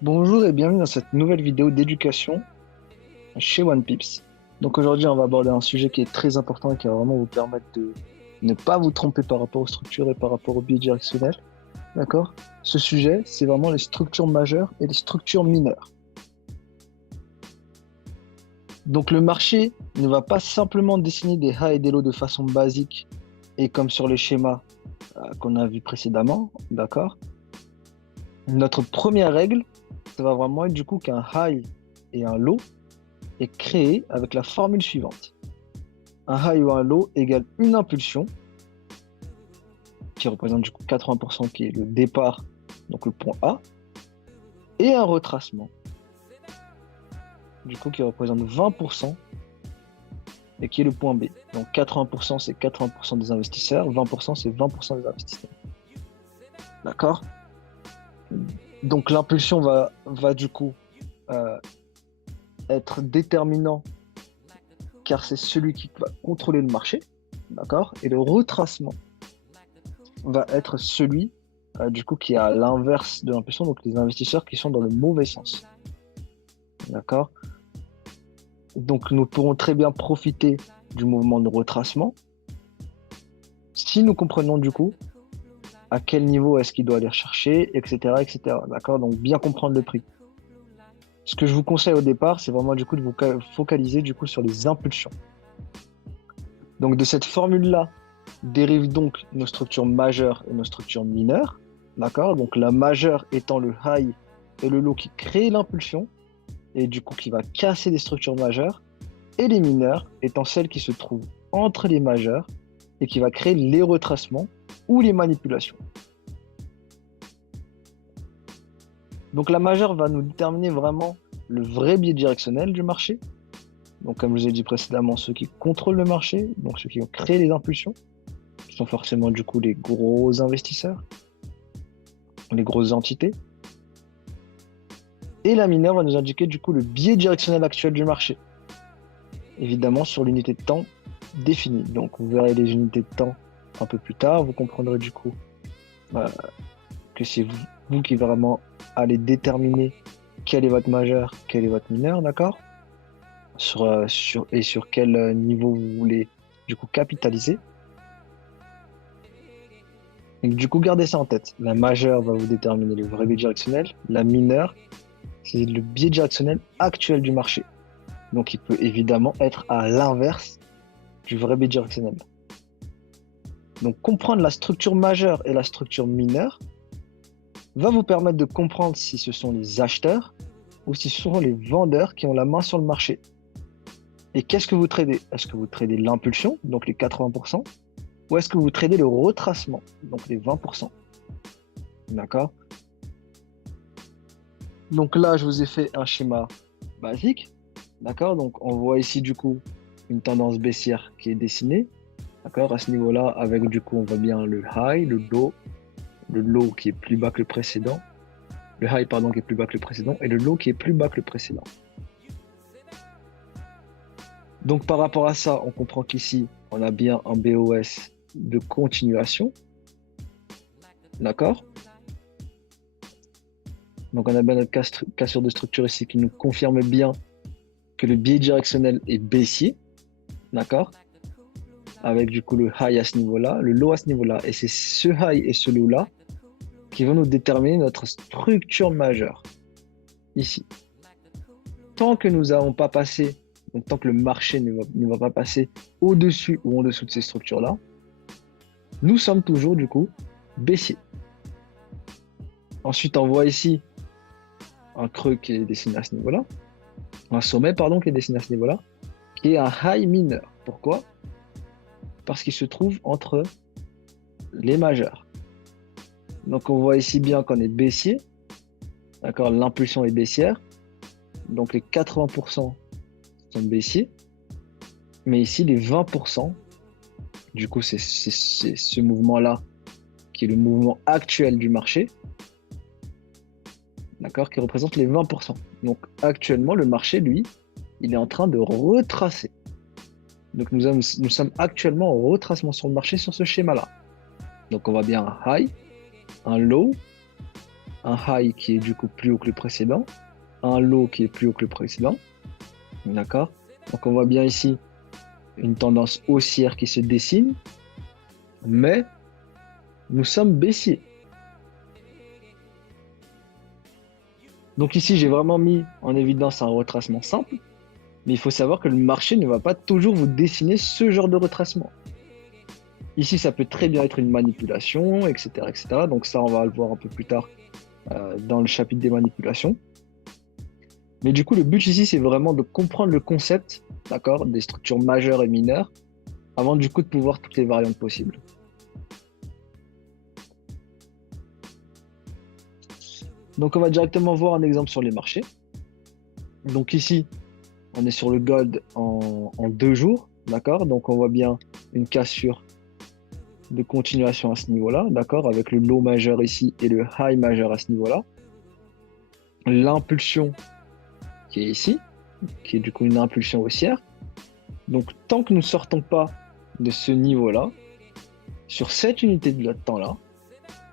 Bonjour et bienvenue dans cette nouvelle vidéo d'éducation chez OnePips. Donc aujourd'hui, on va aborder un sujet qui est très important et qui va vraiment vous permettre de ne pas vous tromper par rapport aux structures et par rapport au bidirectionnel. D'accord? Ce sujet, c'est vraiment les structures majeures et les structures mineures. Donc le marché ne va pas simplement dessiner des highs et des lows de façon basique et comme sur le schéma qu'on a vu précédemment. D'accord? Notre première règle, ça va vraiment être du coup qu'un high et un low est créé avec la formule suivante. Un high ou un low égale une impulsion, qui représente du coup 80%, qui est le départ, donc le point A, et un retracement, du coup qui représente 20%, et qui est le point B. Donc 80% c'est 80% des investisseurs, 20% c'est 20% des investisseurs. D'accord? Donc l'impulsion va du coup euh, être déterminant, car c'est celui qui va contrôler le marché. D'accord? Et le retracement va être celui du coup qui est à l'inverse de l'impulsion, donc les investisseurs qui sont dans le mauvais sens. D'accord? Donc nous pourrons très bien profiter du mouvement de retracement si nous comprenons du coup à quel niveau est-ce qu'il doit aller chercher, etc., etc. D'accord? Donc bien comprendre le prix. Ce que je vous conseille au départ, c'est vraiment du coup de vous focaliser du coup sur les impulsions. Donc de cette formule-là dérivent donc nos structures majeures et nos structures mineures. D'accord? Donc la majeure étant le high et le low qui crée l'impulsion et du coup qui va casser les structures majeures, et les mineures étant celles qui se trouvent entre les majeures et qui va créer les retracements ou les manipulations. Donc la majeure va nous déterminer vraiment le vrai biais directionnel du marché. Donc comme je vous ai dit précédemment, ceux qui contrôlent le marché, donc ceux qui ont créé les impulsions, qui sont forcément du coup les gros investisseurs, les grosses entités. Et la mineure va nous indiquer du coup le biais directionnel actuel du marché, évidemment sur l'unité de temps définie. Donc vous verrez les unités de temps un peu plus tard, vous comprendrez du coup euh, que c'est vous qui vraiment allez déterminer quel est votre majeur, quel est votre mineur, d'accord? Et sur quel niveau vous voulez du coup capitaliser. Donc, du coup, gardez ça en tête. La majeure va vous déterminer le vrai biais directionnel. La mineure, c'est le biais directionnel actuel du marché. Donc, il peut évidemment être à l'inverse du vrai biais directionnel. Donc, comprendre la structure majeure et la structure mineure va vous permettre de comprendre si ce sont les acheteurs ou si ce sont les vendeurs qui ont la main sur le marché. Et qu'est-ce que vous tradez? Est-ce que vous tradez l'impulsion, donc les 80%, ou est-ce que vous tradez le retracement, donc les 20%? D'accord? Donc là, je vous ai fait un schéma basique. D'accord? Donc on voit ici du coup une tendance baissière qui est dessinée. D'accord? À ce niveau-là, avec du coup, on voit bien le high, le low qui est plus bas que le précédent. Le high, pardon, qui est plus bas que le précédent, et le low qui est plus bas que le précédent. Donc par rapport à ça, on comprend qu'ici, on a bien un BOS de continuation. D'accord? Donc on a bien notre cassure de structure ici qui nous confirme bien que le biais directionnel est baissier. D'accord? Avec du coup le high à ce niveau-là, le low à ce niveau-là. Et c'est ce high et ce low-là qui vont nous déterminer notre structure majeure, ici. Tant que nous n'avons pas passé, donc tant que le marché ne va pas passer au-dessus ou en dessous de ces structures-là, nous sommes toujours du coup baissiers. Ensuite, on voit ici un creux qui est dessiné à ce niveau-là, un sommet, pardon, qui est dessiné à ce niveau-là, qui est un high mineur. Pourquoi? Parce qu'il se trouve entre les majeurs. Donc on voit ici bien qu'on est baissier, d'accord, l'impulsion est baissière, donc les 80% sont baissiers, mais ici les 20%, du coup c'est ce mouvement-là qui est le mouvement actuel du marché, d'accord, qui représente les 20%. Donc actuellement le marché, lui, il est en train de retracer. Donc nous sommes actuellement en retracement sur le marché sur ce schéma-là. Donc on voit bien un high, un low, un high qui est du coup plus haut que le précédent, un low qui est plus haut que le précédent. D'accord? Donc on voit bien ici une tendance haussière qui se dessine, mais nous sommes baissiers. Donc ici, j'ai vraiment mis en évidence un retracement simple, mais il faut savoir que le marché ne va pas toujours vous dessiner ce genre de retracement. Ici, ça peut très bien être une manipulation, etc., etc. Donc ça, on va le voir un peu plus tard dans le chapitre des manipulations. Mais du coup, le but ici, c'est vraiment de comprendre le concept, d'accord, des structures majeures et mineures, avant du coup de pouvoir toutes les variantes possibles. Donc on va directement voir un exemple sur les marchés. Donc ici, on est sur le gold en 2 jours, d'accord? Donc on voit bien une cassure de continuation à ce niveau-là, d'accord? Avec le low majeur ici et le high majeur à ce niveau-là. L'impulsion qui est ici, qui est du coup une impulsion haussière. Donc tant que nous ne sortons pas de ce niveau-là, sur cette unité de temps-là,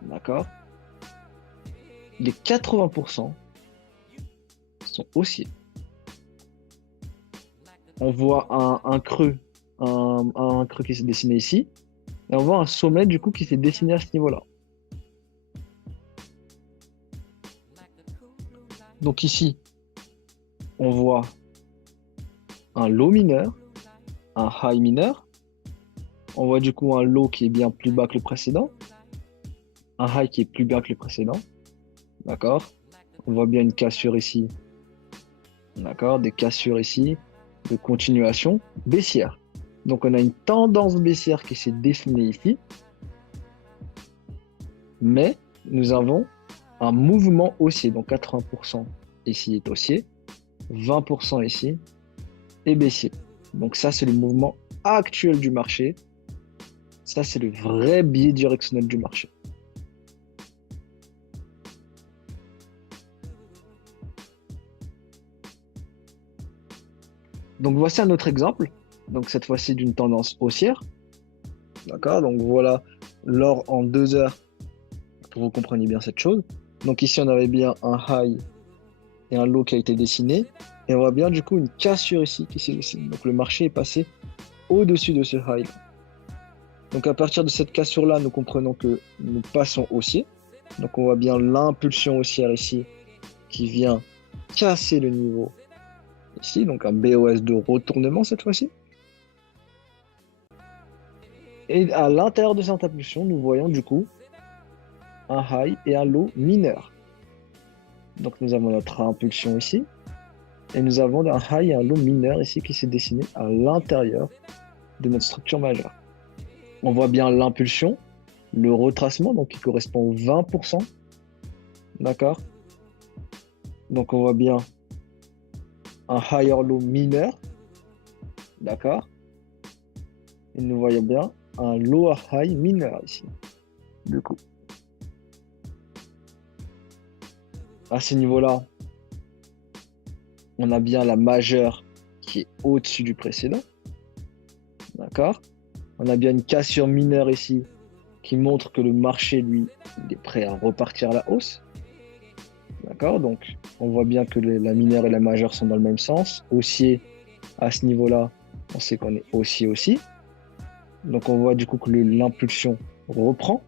d'accord? Les 80% sont haussiers. On voit un creux, un creux qui s'est dessiné ici, et on voit un sommet du coup qui s'est dessiné à ce niveau-là. Donc ici, on voit un low mineur, un high mineur. On voit du coup un low qui est bien plus bas que le précédent, un high qui est plus bas que le précédent. D'accord? On voit bien une cassure ici. D'accord? Des cassures ici, de continuation baissière. Donc on a une tendance baissière qui s'est dessinée ici, mais nous avons un mouvement haussier. Donc 80% ici est haussier, 20% ici est baissier. Donc ça, c'est le mouvement actuel du marché. Ça, c'est le vrai biais directionnel du marché. Donc voici un autre exemple. Donc cette fois-ci d'une tendance haussière. D'accord? Donc voilà l'or en 2 heures pour que vous compreniez bien cette chose. Donc ici, on avait bien un high et un low qui a été dessiné. Et on voit bien du coup une cassure ici qui s'est dessinée. Donc le marché est passé au-dessus de ce high. Donc à partir de cette cassure-là, nous comprenons que nous passons haussier. Donc on voit bien l'impulsion haussière ici qui vient casser le niveau ici. Donc un BOS de retournement cette fois-ci. Et à l'intérieur de cette impulsion, nous voyons du coup un high et un low mineur. Donc nous avons notre impulsion ici. Et nous avons un high et un low mineur ici qui s'est dessiné à l'intérieur de notre structure majeure. On voit bien l'impulsion, le retracement, donc qui correspond au 20%. D'accord? Donc on voit bien un higher low mineur. D'accord? Et nous voyons bien un lower high mineur ici. Du coup. À ce niveau-là, on a bien la majeure qui est au-dessus du précédent. D'accord? On a bien une cassure mineure ici qui montre que le marché, lui, il est prêt à repartir à la hausse. D'accord? Donc, on voit bien que la mineure et la majeure sont dans le même sens. Haussier, à ce niveau-là, on sait qu'on est haussier aussi. Donc, on voit du coup que l'impulsion reprend.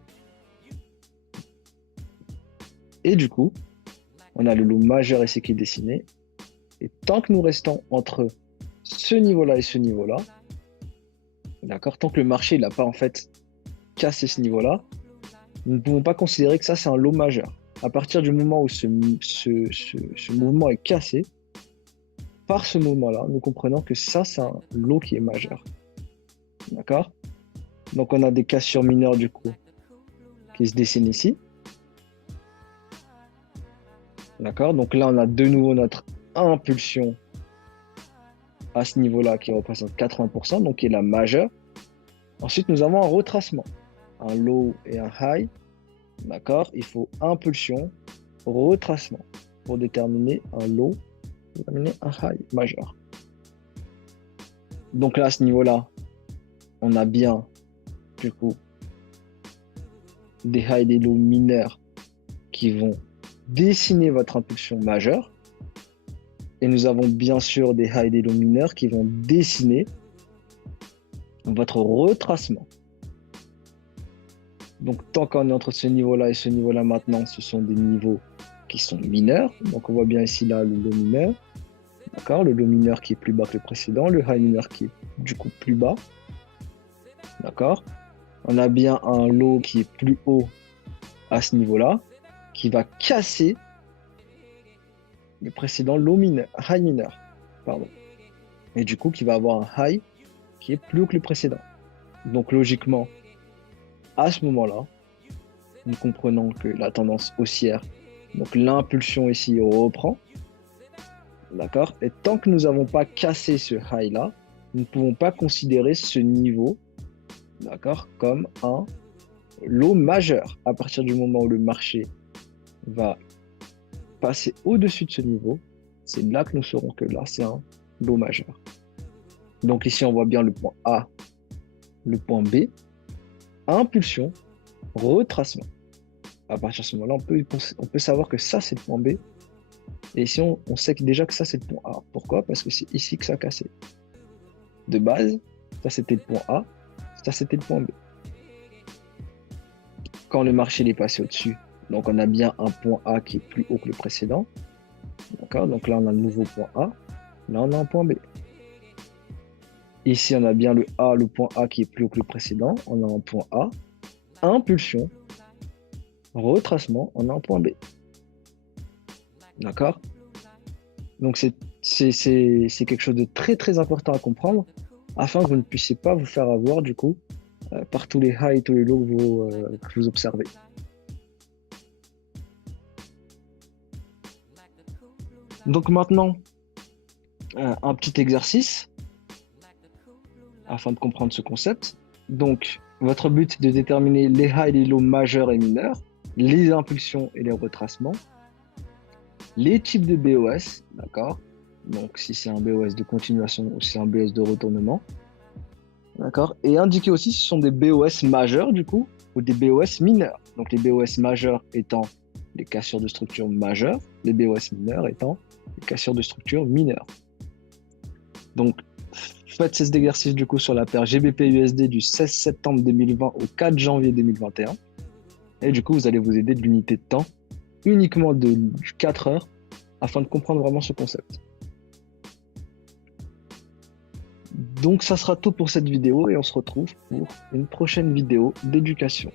Et du coup, on a le lot majeur ici qui est dessiné. Et tant que nous restons entre ce niveau-là et ce niveau-là, d'accord, tant que le marché n'a pas en fait cassé ce niveau-là, nous ne pouvons pas considérer que ça c'est un lot majeur. À partir du moment où ce mouvement est cassé, par ce mouvement-là, nous comprenons que ça c'est un lot qui est majeur. D'accord? Donc on a des cassures mineures du coup qui se dessinent ici. D'accord? Donc là on a de nouveau notre impulsion à ce niveau-là qui représente 80%, donc qui est la majeure. Ensuite, nous avons un retracement, un low et un high. D'accord? Il faut impulsion, retracement pour déterminer un low, déterminer un high majeur. Donc là, à ce niveau-là, on a bien, du coup, des highs et des lows mineurs qui vont dessiner votre impulsion majeure. Et nous avons bien sûr des high et des low mineurs qui vont dessiner votre retracement. Donc, tant qu'on est entre ce niveau-là et ce niveau-là maintenant, ce sont des niveaux qui sont mineurs. Donc, on voit bien ici là le low mineur. D'accord? Le low mineur qui est plus bas que le précédent, le high mineur qui est du coup plus bas. D'accord? On a bien un low qui est plus haut à ce niveau-là, qui va casser le précédent low mineur, high mineur. Pardon. Et du coup, qui va avoir un high qui est plus haut que le précédent. Donc, logiquement, à ce moment-là, nous comprenons que la tendance haussière, donc l'impulsion ici reprend, d'accord? Et tant que nous n'avons pas cassé ce high-là, nous ne pouvons pas considérer ce niveau, d'accord, comme un low majeur. À partir du moment où le marché va passer au-dessus de ce niveau, c'est là que nous saurons que là, c'est un low majeur. Donc ici, on voit bien le point A, le point B, impulsion, retracement. À partir de ce moment-là, on peut savoir que ça, c'est le point B. Et ici, on sait déjà que ça, c'est le point A. Pourquoi? Parce que c'est ici que ça a cassé. De base, ça, c'était le point A. Ça, c'était le point B. Quand le marché est passé au-dessus, donc on a bien un point A qui est plus haut que le précédent. D'accord? Donc là, on a le nouveau point A. Là, on a un point B. Ici, on a bien le A, le point A qui est plus haut que le précédent. On a un point A. Impulsion. Retracement, on a un point B. D'accord? Donc, c'est quelque chose de très, très important à comprendre afin que vous ne puissiez pas vous faire avoir, du coup, par tous les highs et tous les lows que vous observez. Donc, maintenant, un petit exercice afin de comprendre ce concept. Donc, votre but est de déterminer les highs et les lows majeurs et mineurs, les impulsions et les retracements, les types de BOS, d'accord? Donc, si c'est un BOS de continuation ou si c'est un BOS de retournement, d'accord? Et indiquer aussi si ce sont des BOS majeurs, du coup, ou des BOS mineurs. Donc, les BOS majeurs étant les cassures de structure majeures, les BOS mineurs étant les cassures de structure mineures. Donc, faites cet exercice du coup sur la paire GBP-USD du 16 septembre 2020 au 4 janvier 2021. Et du coup, vous allez vous aider de l'unité de temps uniquement de 4 heures afin de comprendre vraiment ce concept. Donc, ça sera tout pour cette vidéo et on se retrouve pour une prochaine vidéo d'éducation.